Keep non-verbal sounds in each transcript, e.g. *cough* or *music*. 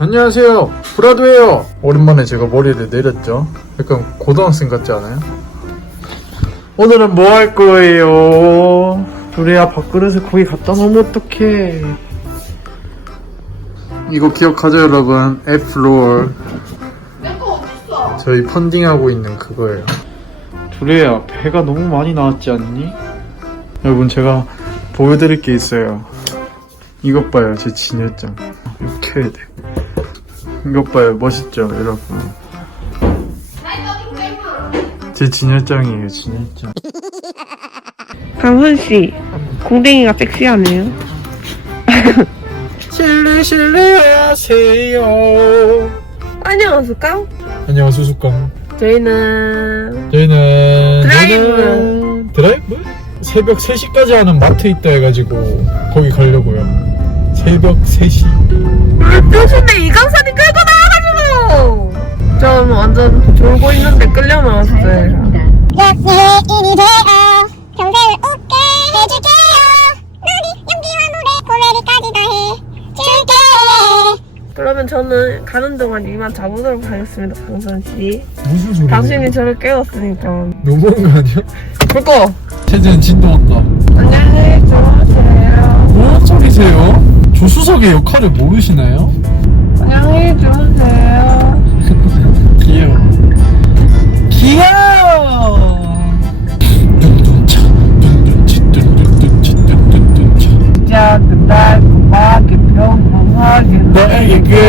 안녕하세요. 브라드예요. 오랜만에 제가 머리를 내렸죠. 약간 고등학생 같지 않아요? 오늘은 뭐 할 거예요? 두레야 밥그릇에 고기 갖다 놓으면 어떡해. 이거 기억하죠, 여러분? F롤. 저희 펀딩하고 있는 그거예요. 두레야, 배가 너무 많이 나왔지 않니? 여러분, 제가 보여드릴 게 있어요. 이것 봐요, 제 진열장. 이렇게 해야 돼. 이것 봐요, 멋있죠, 여러분. 제 진열장이에요, 진열장. *laughs* 강선 씨, 공댕이가 섹시하네요. *laughs* 실례 실례하세요. 안녕하십니까? 안녕하세요, 수수깡. 저희는 저희는 드라이브. 저희는 드라이브? 새벽 3시까지 하는 마트 있다 해가지고 거기 가려고요. 새벽 3시. 요즘에 이강산이 끌고 나와가지고 전 완전 졸고 있는데 끌려 나왔어요. 연예인이 되어 평생을 웃게 해줄게요 너리 연기와 노래 코미디까지 다 해 줄게 그러면 저는 가는 동안 이만 자보도록 하겠습니다, 강선 씨. 무슨 소리야? 당신이 저를 깨웠으니까. 너무한 거 아니야? 불꺼. 최재는 진도 온다. 안녕히 주무세요. 뭔 소리세요? 조수석의 역할을 모르시나요? 안녕히 주무세요. 평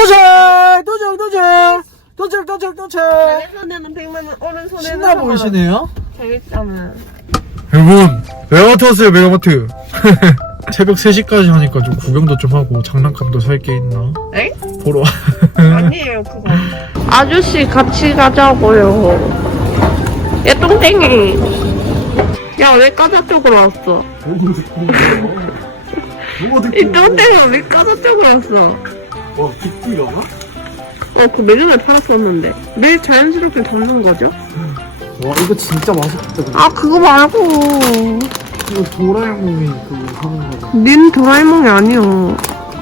도착! 도착! 도착! 도착! 도착! 도착! 왼손에는 100만원 오른손에는 신나 보이시네요? 재밌다면 여러분 메가마트 왔어요 메가마트 새벽 3시까지 하니까 좀 구경도 좀 하고 장난감도 살 게 있나 에? 보러 *laughs* 아니에요 그거 아저씨 같이 가자고요 야 똥땡이 야왜 까자 쪽으로 왔어 이 똥땡이가 왜 까자 쪽으로 왔어 와 빅디가 어, 그 매점에 팔았었는데. 매일 자연스럽게 담는 거죠? 와 이거 진짜 맛있겠다 근데. 아, 그거 말고. 이거 도라에몽이 그거 하는 거죠 닌 도라에몽이 아니요.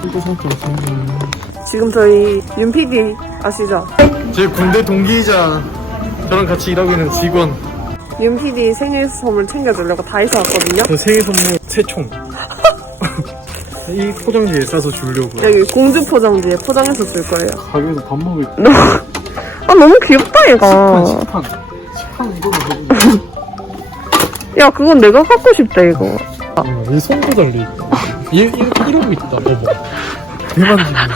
이거 살짝 생겼네 지금 저희 윤 PD 아시죠? 제 군대 동기이자 저랑 같이 일하고 있는 직원 윤 PD 생일 선물 챙겨주려고 다이소 왔거든요. 저 생일 선물 새총 *laughs* 이 포장지에 싸서 주려고요 여기 공주 포장지에 포장해서 줄 거예요. 가게에서 밥 먹을 *laughs* 때 아, 너무 귀엽다, 식판 얘가. 식판 식판 이거는 너무 야, 그건 내가 갖고 싶다, 이거. 어, 얘 손도 달려 있다 얘 이렇게 이러고 있다 봐봐 대만지면서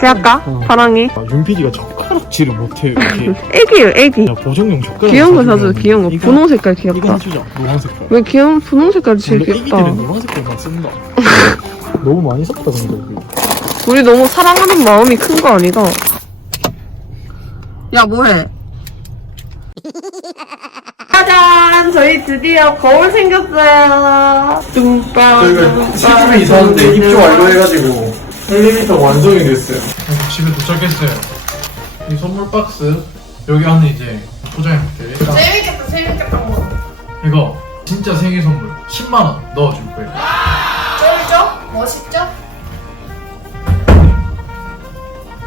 그 할까? 어. 파랑이. 아, 윤PD가 젓가락질을 못해 이렇게 *laughs* 애기요, 애기. 야 보정용 젓가락 귀여운 거 사줘, 귀여운 거. 분홍 색깔 귀엽다. 해주자 노란 색깔 왜 귀여운 분홍 색깔 제일 근데 귀엽다. 애기들은 노란 색깔만 쓴다 *laughs* 너무 많이 샀다 근데 이거 우리 너무 사랑하는 마음이 큰 거 아니가? 야, 뭐해? 짜잔! 저희 드디어 거울 생겼어요. 뚱빠. 저희가 시집에 이사하는데 입주 완료해가지고 1m 완성이 됐어요 집에 도착했어요 이 선물 박스 여기 안에 이제 포장해볼게요 일단 재밌겠다, 재밌겠다. 이거 진짜 생일 선물 10만원 넣어줄 거예요 쩔죠? 멋있죠?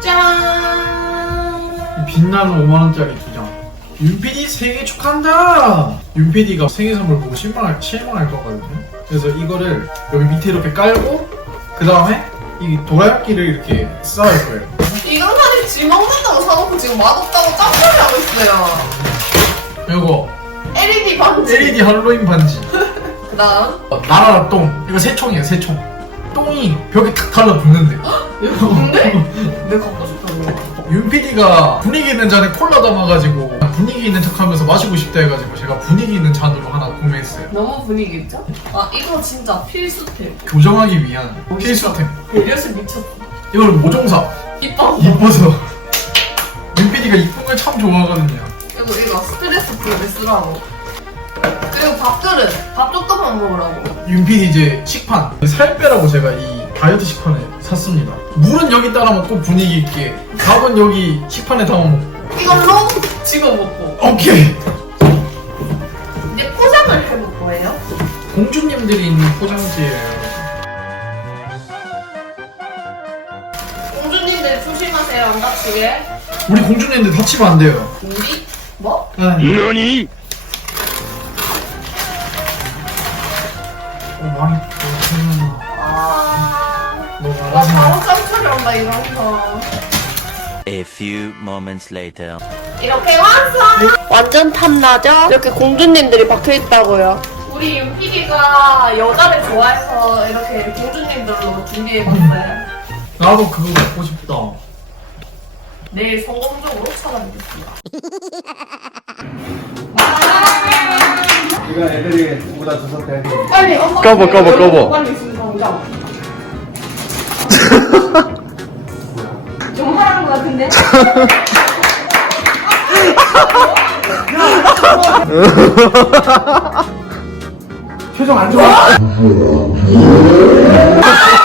짠! 이 빛나는 5만원짜리 두장 윤PD 생일 축하한다! 윤PD가 생일 선물 보고 실망할, 실망할 거거든요 그래서 이거를 여기 밑에 이렇게 깔고 그 다음에 이 도라야끼를 이렇게 쌓을 거예요 이강산이 지 먹는다고 사놓고 지금 맛없다고 짱소리 하고 있어요. 이거 LED 반지. LED 할로윈 반지 *laughs* 그 다음. 어, 나라라 똥 이거 새총이에요 새총 똥이 벽에 탁 달라붙는데 근데? 내가 갖고 싶다고. 윤 PD가 분위기 있는 잔에 콜라 담아가지고 분위기 있는 척하면서 마시고 싶다 해가지고 제가 분위기 있는 잔으로 하나 구매했어요 너무 분위기 있죠? 아, 이거 진짜 필수템. 교정하기 위한 필수템 배려심 미쳤어. 이걸 모종사 이뻐. 이뻐서 윤 PD가 이쁜 걸 참 좋아하거든요 그리고 이거 스트레스 풀때 쓰라고. 그리고 밥그릇. 밥 조금만 먹으라고. 윤 PD 이제 식판 살 빼라고 제가 이 다이어트 식판을 샀습니다 물은 여기 따라 먹고 분위기 있게 밥은 여기 식판에 담아 먹고 이걸로 집어 먹고. 오케이 이제 포장을 해볼 거예요. 공주님들이 있는 포장지예요 다치게. 우리 공주님들 다치면 안 돼요 우리? 뭐? 아니. 어, 많이 음, 아. 너무 나 많아서 바로 깜짝이 온다, 이런 거. A few moments later. 이렇게 완성! 완전 탐나죠? 이렇게 공주님들이 박혀 있다고요. 우리 윤PD가 여자를 좋아해서 이렇게 공주님들로 준비해봤어요. 나도 그거 먹고 싶다 내일 성공적으로 찾아뵙겠습니다. 이건 애들이 보다 주석 대고 빨리 엄마 꺼봐, 꺼봐, 꺼봐. 빨리 지금 당장. 좀 하라는 것 같은데? *laughs* 표정 안 좋아 *laughs*